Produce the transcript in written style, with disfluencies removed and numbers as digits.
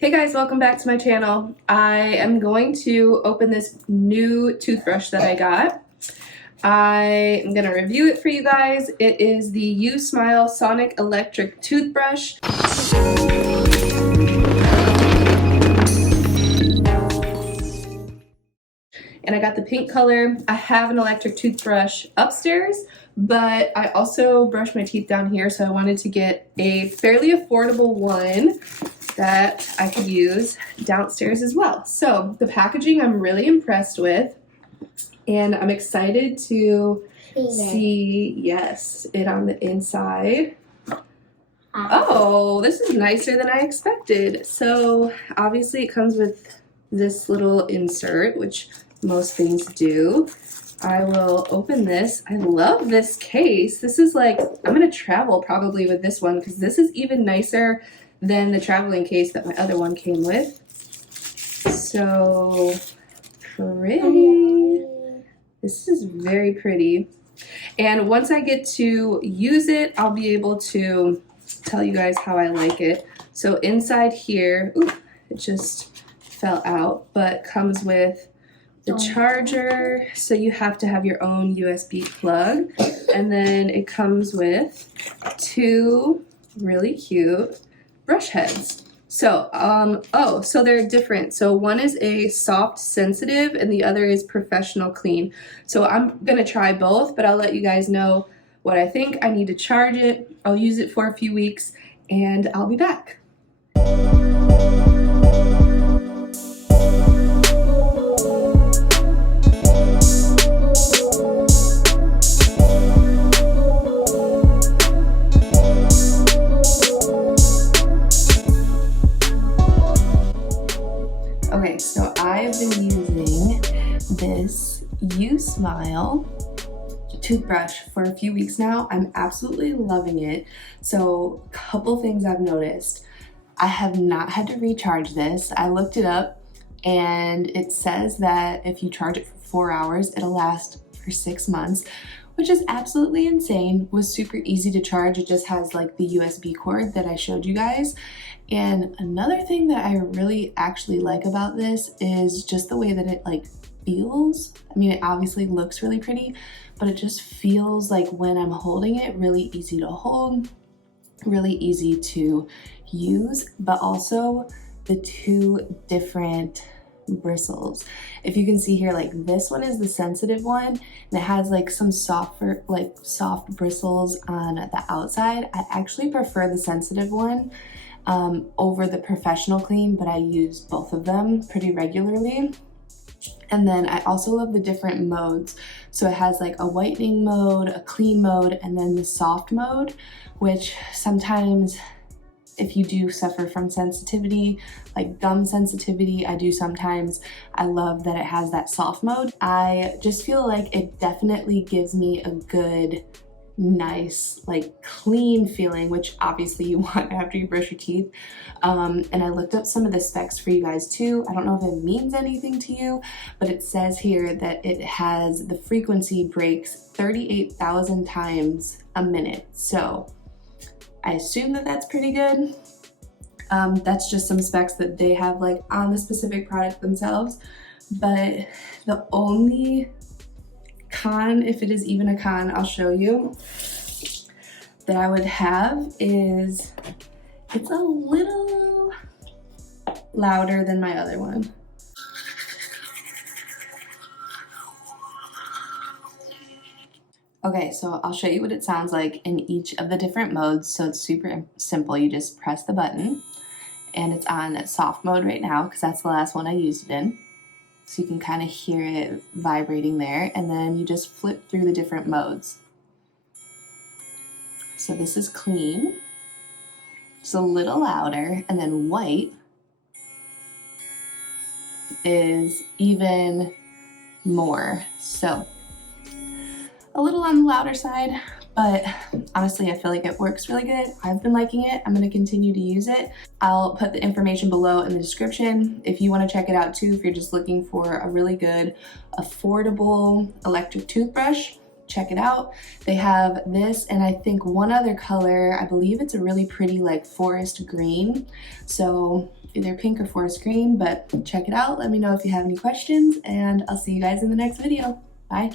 Hey guys, welcome back to my channel. I am going to open this new toothbrush that I got. I am going to review it for you guys. It is the usmile Sonic Electric Toothbrush. And I got the pink color. I have an electric toothbrush upstairs, but I also brush my teeth down here, so I wanted to get a fairly affordable one that I could use downstairs as well. So the packaging I'm really impressed with, and I'm excited to see, yes, it on the inside. Oh, this is nicer than I expected. So obviously it comes with this little insert, which most things do. I will open this. I love this case. This is like, I'm gonna travel probably with this one because this is even nicer than the traveling case that my other one came with. So pretty. This is very pretty. And once I get to use it, I'll be able to tell you guys how I like it. So inside here, ooh, it just fell out, but comes with the charger, so you have to have your own USB plug. And then it comes with two really cute brush heads. So, so they're different. So one is a soft sensitive and the other is professional clean. So I'm gonna try both, but I'll let you guys know what I think. I need to charge it. I'll use it for a few weeks and I'll be back. Okay, so I've been using this usmile toothbrush for a few weeks now. I'm absolutely loving it. So a couple things I've noticed. I have not had to recharge this. I looked it up and it says that if you charge it for 4 hours, it'll last for 6 months, which is absolutely insane. It was super easy to charge. It just has like the USB cord that I showed you guys. And another thing that I really actually like about this is just the way that it like feels. I mean, it obviously looks really pretty, but it just feels like when I'm holding it, really easy to hold, really easy to use, but also the two different bristles. If you can see here, like this one is the sensitive one and it has like some softer, like soft bristles on the outside. I actually prefer the sensitive one over the professional clean, but I use both of them pretty regularly. And then I also love the different modes. So it has like a whitening mode, a clean mode, and then the soft mode, which sometimes if you do suffer from sensitivity, like gum sensitivity, I do sometimes, I love that it has that soft mode. I just feel like it definitely gives me a good, nice, like clean feeling, which obviously you want after you brush your teeth. And I looked up some of the specs for you guys too. I don't know if it means anything to you, but it says here that it has the frequency breaks 38,000 times a minute. So I assume that that's pretty good. That's just some specs that they have like on the specific product themselves. But the only con, if it is even a con, I'll show you, that I would have is it's a little louder than my other one. Okay, so I'll show you what it sounds like in each of the different modes. So it's super simple. You just press the button and it's on soft mode right now because that's the last one I used it in. So you can kind of hear it vibrating there, and then you just flip through the different modes. So this is clean, just a little louder, and then white is even more. So a little on the louder side, but honestly, I feel like it works really good. I've been liking it. I'm gonna continue to use it. I'll put the information below in the description if you wanna check it out too, if you're just looking for a really good, affordable electric toothbrush. Check it out. They have this and I think one other color. I believe it's a really pretty like forest green. So either pink or forest green, but check it out. Let me know if you have any questions, and I'll see you guys in the next video. Bye.